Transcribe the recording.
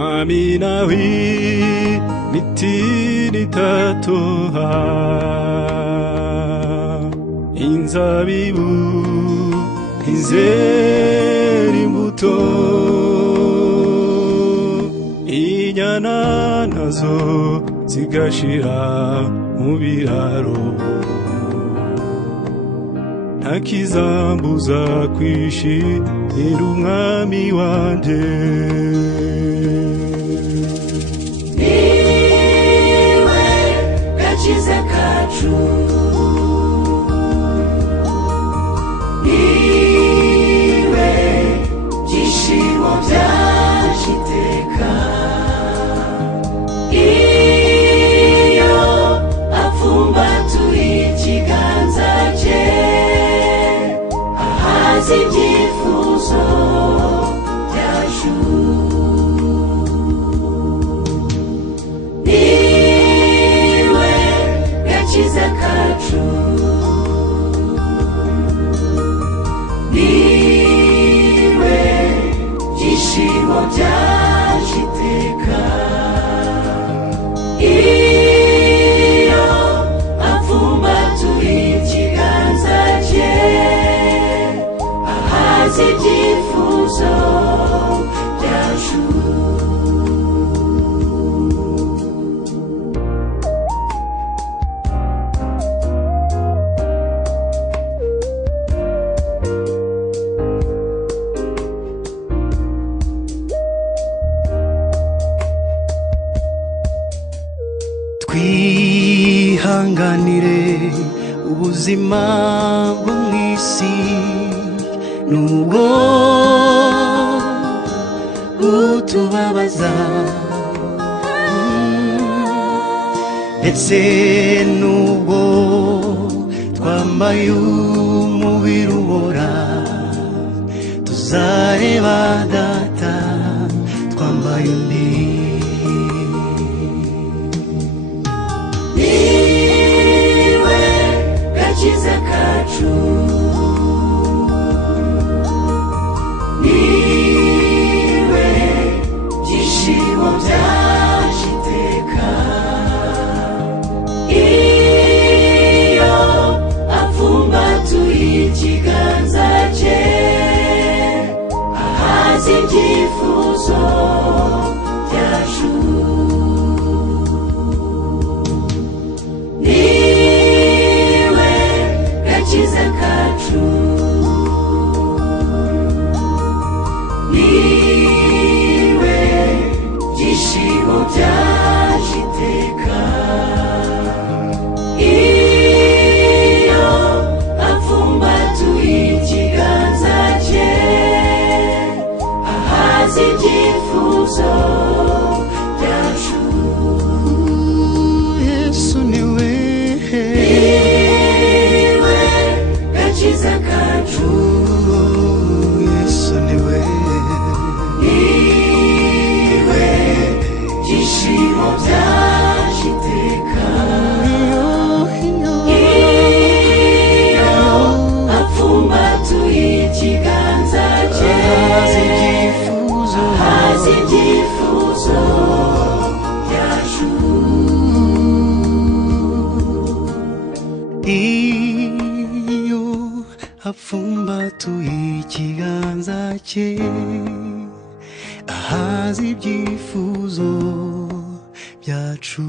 mwami nawe mitini tatoha inzabibu izera imbuto inyana nazo zigashira mu biraro ntakizambuza kwishimira umwami wanje niwe gakiza kacu niwe byishimo byacu iteka iyo apfumbatuye ikiganza cye ahaza ibyifuzo byacu niwe gakiza kacu niwe byishimo byacu iteka iyo apfumbatuye ikiganza cye ahaza ibyifuzo byacu twihanganire ubuzima bwo mw'isi nubwo butubabaza ndetse nubwo twambaye umubiri ubora tuzareba data twambaye undi niwe gakiza kacu niwe byishimo byacu iteka iyo apfumbatuye ikiganza cye ahaza ibyifuzo byacu niwe gakiza kacu niwe byishimo byacu iteka iyo apfumbatuye ikiganza cye ahaza ibyifuzo byacu Yesu niwe niwe gakiza kacu Yesu niwe niwe byishimo byacu iteka iyo apfumbatuye ikiganza cye ahaza ibyifuzo byacu iyo apfumbatuye ikiganza cye ahaza ibyifuzo byacu